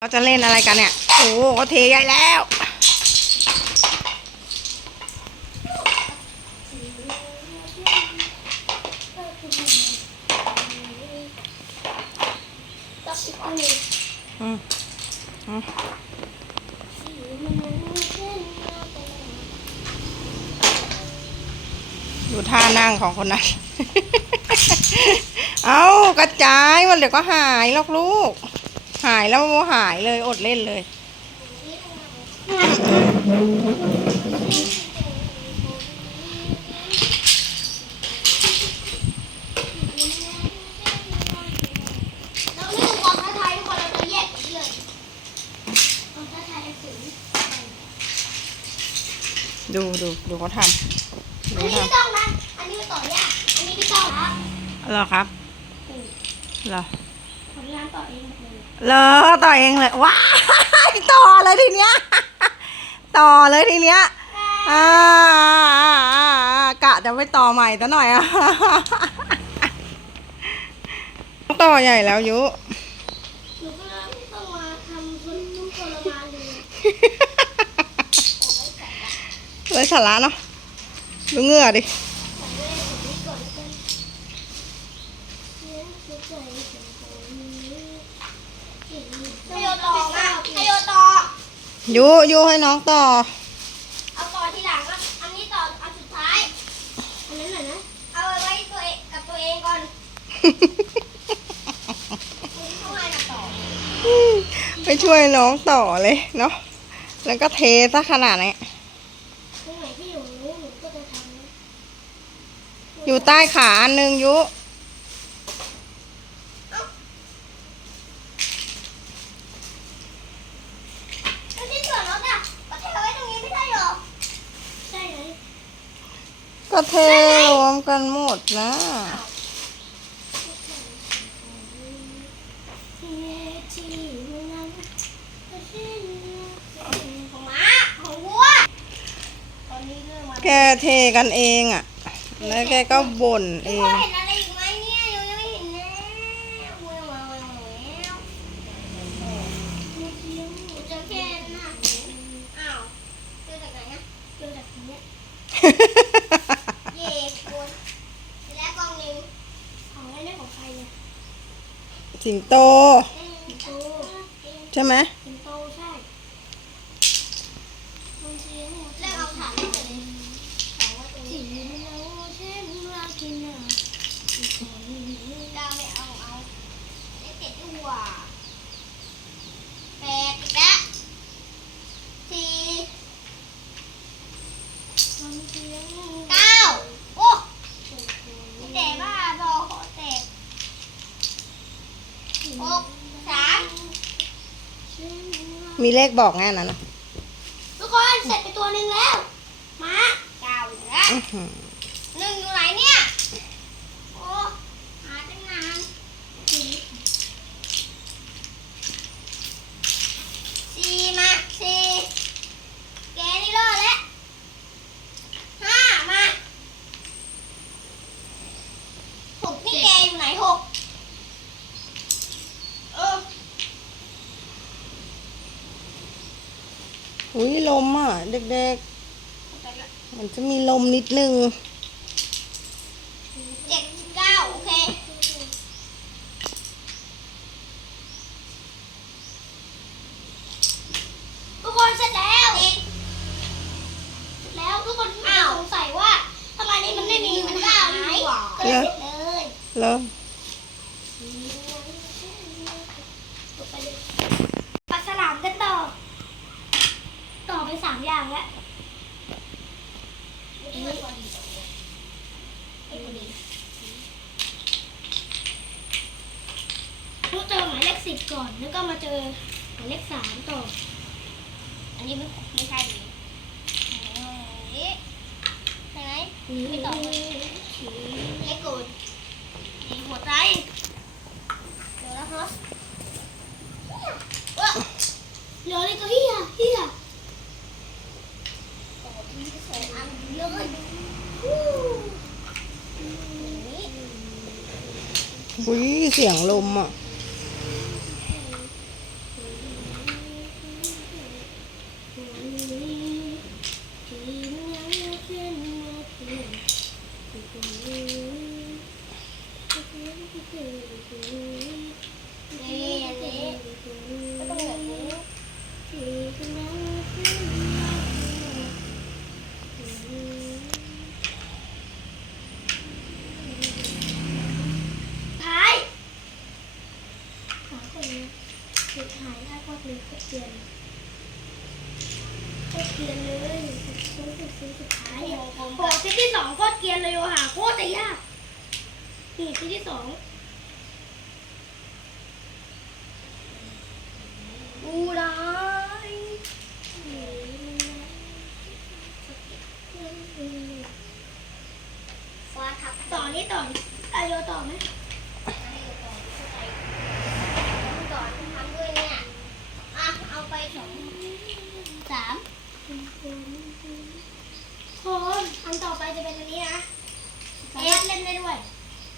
เขาจะเล่นอะไรกันเนี่ย โอ้โหเขาเทใหญ่แล้วก็อีกอันหนึ่งอืมอืมสีมันเส้นมาตลอดดูท่านั่งของคนนั้น เอากระจายมันเดี๋ยวก็หายหรอกลูก หายแล้วหายเลยอดเล่นเลย แล้วนี่คือความท้าทายทุกคนเราจะแยกกันเลยความท้าทายในสูงดูดูดูเขาทำอันดูนี้ทไม่ต้องนะ อันนี้ต่อยากอันนี้ไม่ต้องนะำเหรอครับ เหรอ ผลงานต่อเองหมดเลย เหรอต่อเองเลยว้ายต่อเลยทีเนี้ย ต่อเลยทีเนี้ยอ่ากะจะไปต่อใหม่ซะหน่อยอะต่อใหญ่แล้วยุหนูก็ต้องมาทำทุนทุกคนละมาเลยเลยสาระเนาะดูเหงื่อดิ แต่เรื่องนี้ก่อนแล้วกันเสียงหัวใจของคนนี้ให้โยต่อมาให้โยต่อ ยุยุให้น้องต่อ เอาต่อทีหลังแล้วอันนี้ต่ออันสุดท้าย อันนั้นน่ะนะ เอาไว้ตัวเองกับตัวเองก่อนคุณเข้ามากับต่อไปช่วยน้องต่อเลยเนาะ แล้วก็เทซะขนาดนี้ตรงไหนที่หนูรู้หนูก็จะทำนะอยู่ใต้ขาอันหนึงยุ แล้วที่ส่วนรถอะก็เทไว้ตรงนี้ไม่ได้หรอ ใช่ไหม ก็เทรวมกันหมดนะที่ที่มันนั้นก็เช่นของม้าของวัวตอนนี้เรื่องมาแกเทกันเองอะ่ะ แล้วแกก็บ่นเอพี่พองเห็นอะไรอีกไหมเนี่ยยังไม่เห็นแล้ววัววัววัวแล้วเจอแค่หน้าอ้าวเจอจากไหนนะเจอจากตรงเนี้ยเย่คุณและกองนิ้วของเล่นได้ของใครเนี่ย สิงโต ใช่ไหมสิงโตใช่เล่นเอาถามเลยสีมันเอาเช่นรากินอะดาวไม่เอาเอาเลขเจ็ดตัวาแปดอีกแล้วสี่เก้าโอ้แต่บ้าบอขอแตกหกสาม มีเลขบอกแง่นั้นนะทุกคนเสร็จไปตัวหนึ่งแล้ว มาเก้าอีกแล้วอื้อหือหนึ่งอยู่ไหนเนี่ย โอ้ หาตั้งนานสี่สี่มาสี่แกนี่รอดแล้วห้ามาหกนี่แกอยู่ไหนหกเออ อุ้ยลมอะ เด็กๆ มันจะมีลมนิดนึงเจ็ดเก้าโอเค ทุกคนเสร็จแล้วเสร็จแล้วทุกคนสงสัยว่าทำไมนี่มันไม่มีมันก้าวไหนก็เลยเสร็จเลยเริ่ม ปลาฉลามกันต่อ ต่อไปสามอย่างแล้ว รู้เจอหมายเลขสิบก่อน แล้วก็มาเจอหมายเลขสามต่อ อันนี้ไม่ไม่ใช่ดีใช่ไหมไม่ต่อเลยเลขกูดนี่หัวใจเดี๋ยวนะฮอสเหลืออะไรก็ฮียเฮียสองอันเลยฮู้นี่ อุ้ยเสียงลมอะ ได้โคตรเลยโคตรเกลียนโคตรเกลียนเลยซื้อสุดซื้อสุดท้ายเนี่ยโอ้โหชิ้นที่สองโคตรเกลียนเลยว่ะหาโคตรจะยาก นี่ชิ้นที่สองอูร้ายฟ้าทับต่อนี่ต่ออโยต่อไหม ก่อนทำด้วยเนี่ย อะ เอาไปสองสามคนอัน ต่อไปจะเป็นอันนี้นะเอสเล่นได้ด้วย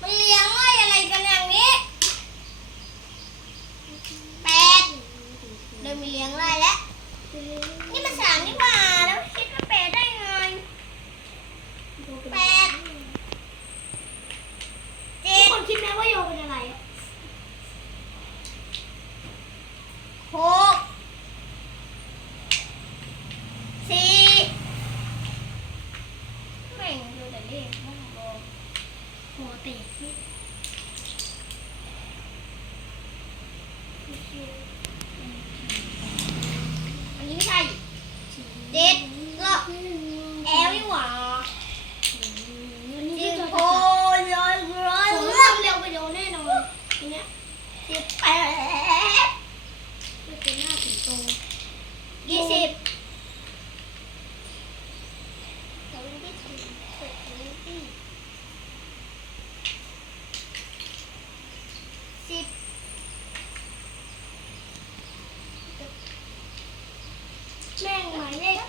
มันเลี้ยงไว้อะไรกันอย่างนี้แปดเดินมีเลี้ยงไล่แล้ว นี่มันสามนี่หว่า แล้วคิดว่าแปดได้ไงแปดเจ็ดคนคิดไหมว่าโยเป็นอะไร หกสี่แม่งดูแต่เลขบ้าบอโหเตะนี่อันนี้ไม่ใช่เจ็ดก็แอลนี่หว่าสิบหกร้อยร้อยเริ่มเร็วไปโดนแน่นอนทีเนี้ยสิบแปด ไม่เป็นหน้าสิงโตยี่สิบสิบแม่ งหมายเลข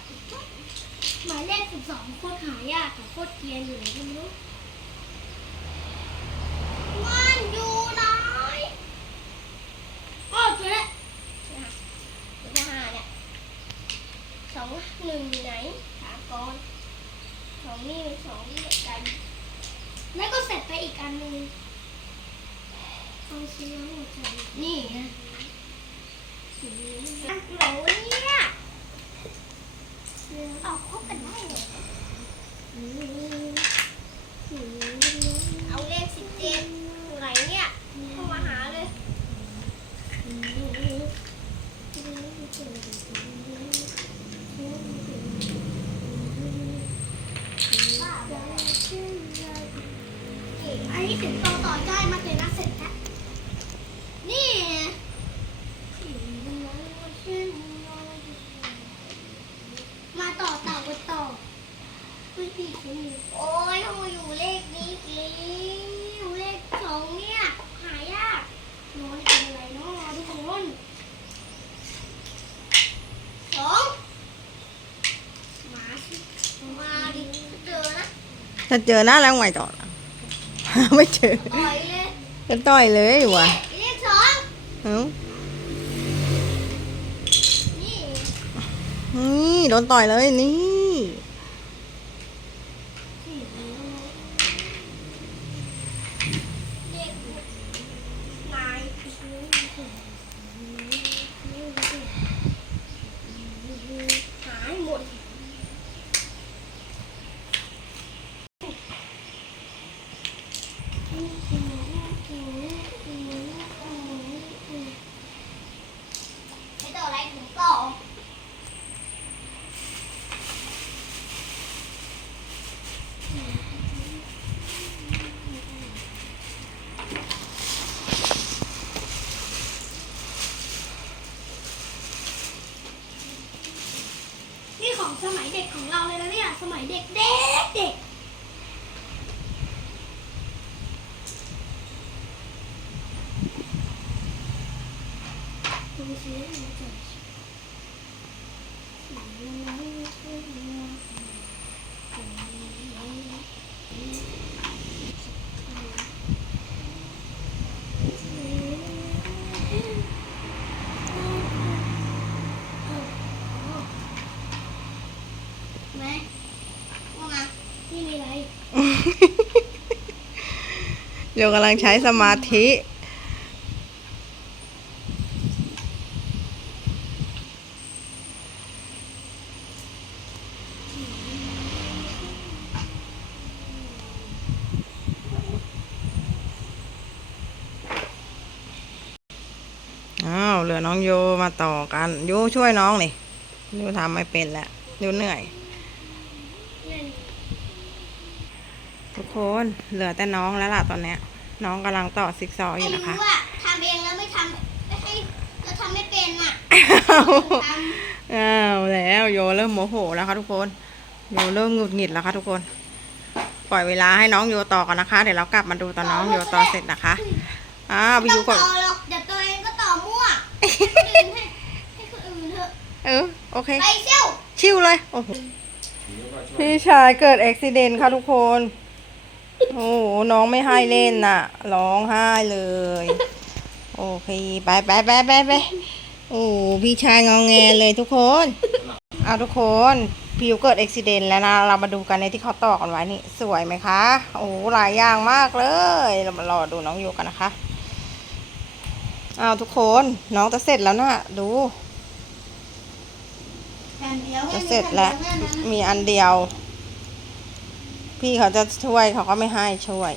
หมายเลขสิบสองโคตรหายากกับโคตรเกรียนอยู่ไหนก็ไม่รู้มันอยู่ไหนอ๋อเจอแล้วตัวที่ห้าเนี่ยสองหนึ่งอยู่ไหนถามก่อนสองนี่เป็นสองเหมือนกัน แล้วก็เสร็จไปอีกอันหนึ่งเอาเสียงหัวใจนี่ไงสีเหลืองเหลาเนี่ย ออกคบกันได้เหรอเอาเลขสิบเจ็ดไหนเนี่ย อันนี้ถึงตอนต่อได้มากเลยนะเสร็จแล้วนี่ไงมาต่อต่อกันต่อไม่ดีคุณโอ้ยทำไมอยู่เลขนี้อีกอยู่เลขสองเนี่ย หายากน้อยเป็นอะไรเนาะทุกคนสองมาสิมาดิเจอนะ ถ้าเจอหน้าแล้วไงต่อล่ะไม่เจอต่อยเลยก็ต่อยเลยว่ะเลขสองเอ้านี่นี่โดนต่อยเลยนี่ เลขนายหายหมดไม่ต่ออะไรถึงต่อ นี่ของสมัยเด็กของเราเลยนะเนี่ย สมัยเด็กเด็กเด็กดูสิมันจะไหมว่ามานี่มีอะไร เดี๋ยวกำลังใช้สมาธิ อ้าวเลือน้องโยมาต่อกัน โยช่วยน้องนี่โยทำไม่เป็นแล้วโยเหนื่อยทุกคนเหลือแต่น้องแล้วล่ะตอนเนี้ย น้องกำลังต่อซิกซอว์อไม่ยู่นะคะรู้ว่าทำเองแล้วไม่ทำไม่ให้เราทำไม่เป็นอะทำอ้าวแล้วโยเริ่มโมโหแล้วค่ะทุกคนโยเริ่มหงุดหงิดแล้วค่ะทุกคน ปล่อยเวลาให้น้องโยต่อกันนะคะ เดี๋ยวเรากลับมาดูตอนน้องโยต่อเสร็จนะคะอ้าวไม่วิต้วองกดต่อหรอกเดี๋ยวตัวเองก็ต่อมั่วให้คนอื่นให้ให้คนอื่นเถอะเออโอเคไปเซี่ยวชิวเลยโอ้โหพี่ชายเกิดอุบิเหตุค่ะทุกคน โอ้โหน้องไม่ให้เล่นน่ะ ร้องไห้เลย โอเค ไปไปไปไปไปโอ้พี่ชายงองแงเลยทุกคน เอาทุกคนพิวเกิดอุบิเหตุแล้วนะ เรามาดูกันในที่เขาต่อกันไว้นี่ สวยไหมคะ โอ้หลายอย่างมากเลย เรามารอดูน้องโยกันนะคะ เอาทุกคนน้องจะเสร็จแล้วนะดูแผ่นเดียวจะเสร็จแล้วมีอันเดียว พี่เขาจะช่วยเขาก็ไม่ให้ช่วย